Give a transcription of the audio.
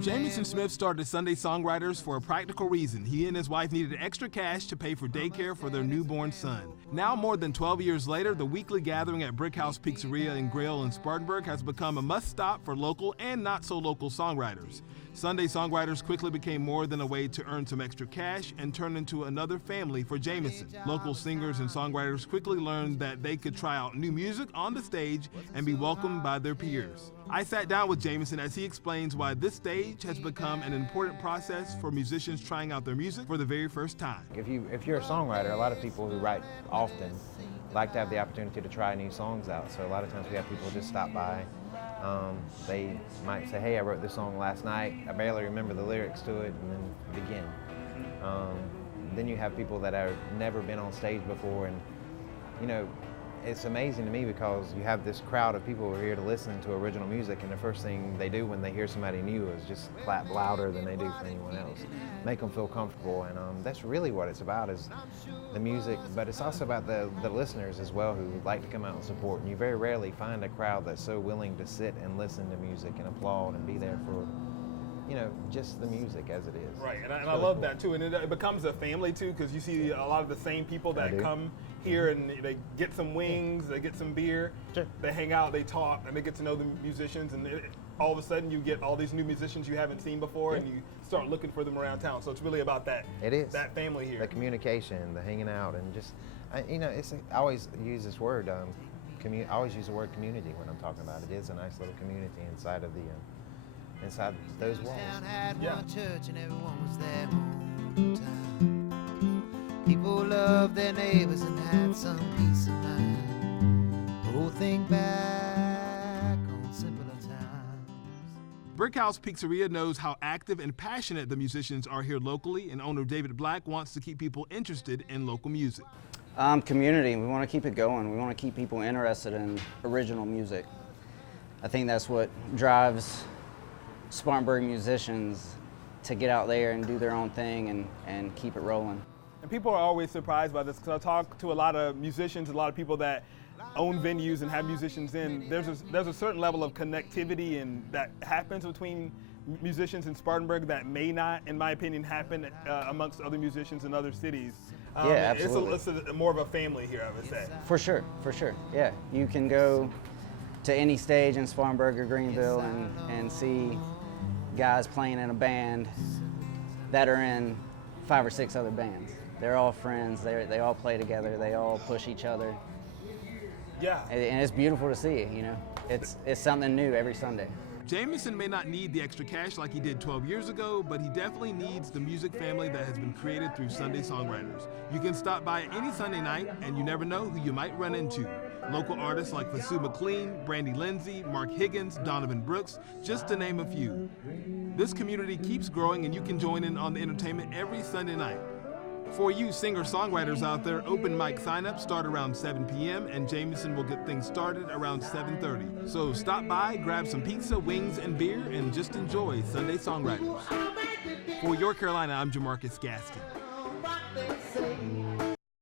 Jameson Smith started Sunday Songwriters for a practical reason. He and his wife needed extra cash to pay for daycare for their newborn son. Now, more than 12 years later, the weekly gathering at Brick House Pizzeria and Grill in Spartanburg has become a must-stop for local and not-so-local songwriters. Sunday Songwriters quickly became more than a way to earn some extra cash and turned into another family for Jameson. Local singers and songwriters quickly learned that they could try out new music on the stage and be welcomed by their peers. I sat down with Jameson as he explains why this stage has become an important process for musicians trying out their music for the very first time. If you're a songwriter, a lot of people who write often like to have the opportunity to try new songs out. So a lot of times we have people just stop by. They might say, hey, I wrote this song last night, I barely remember the lyrics to it, and then begin. Then you have people that have never been on stage before, and you know, it's amazing to me because you have this crowd of people who are here to listen to original music, and the first thing they do when they hear somebody new is just clap louder than they do for anyone else. Make them feel comfortable, and that's really what it's about, is the music, but it's also about the listeners as well who like to come out and support. And you very rarely find a crowd that's so willing to sit and listen to music and applaud and be there for, you know, just the music as it is. Right, and I love that too, and it becomes a family too, because you see a lot of the same people that come here and they get some wings, they get some beer, sure. They hang out, they talk, and they get to know the musicians, and all of a sudden you get all these new musicians you haven't seen before, and you start looking for them around town. So it's really about that. It is. That family here. The communication, the hanging out, and just, you know, I always use this word, I always use the word community when I'm talking about it. It is a nice little community inside of the inside those walls. Yeah. One church and everyone was there all the time. People loved their neighbors and had some peace of mind. Oh, think back on simpler times. Brick House Pizzeria knows how active and passionate the musicians are here locally, and owner David Black wants to keep people interested in local music. Community, we want to keep it going. We want to keep people interested in original music. I think that's what drives Spartanburg musicians to get out there and do their own thing and keep it rolling. And people are always surprised by this, because I talk to a lot of musicians, a lot of people that own venues and have musicians in. There's a certain level of connectivity and that happens between musicians in Spartanburg that may not, in my opinion, happen amongst other musicians in other cities. Yeah, absolutely. It's more of a family here, I would say. For sure, for sure. Yeah, you can go to any stage in Spartanburg or Greenville and see guys playing in a band that are in 5 or 6 other bands. They're all friends, they all play together, they all push each other. Yeah. And it's beautiful to see, you know. It's something new every Sunday. Jameson may not need the extra cash like he did 12 years ago, but he definitely needs the music family that has been created through Sunday Songwriters. You can stop by any Sunday night, and you never know who you might run into. Local artists like Fasu McLean, Brandy Lindsay, Mark Higgins, Donovan Brooks, just to name a few. This community keeps growing, and you can join in on the entertainment every Sunday night. For you singer-songwriters out there, open mic sign-ups start around 7 p.m. and Jameson will get things started around 7:30. So stop by, grab some pizza, wings, and beer, and just enjoy Sunday Songwriters. For Your Carolina, I'm Jamarcus Gaskin.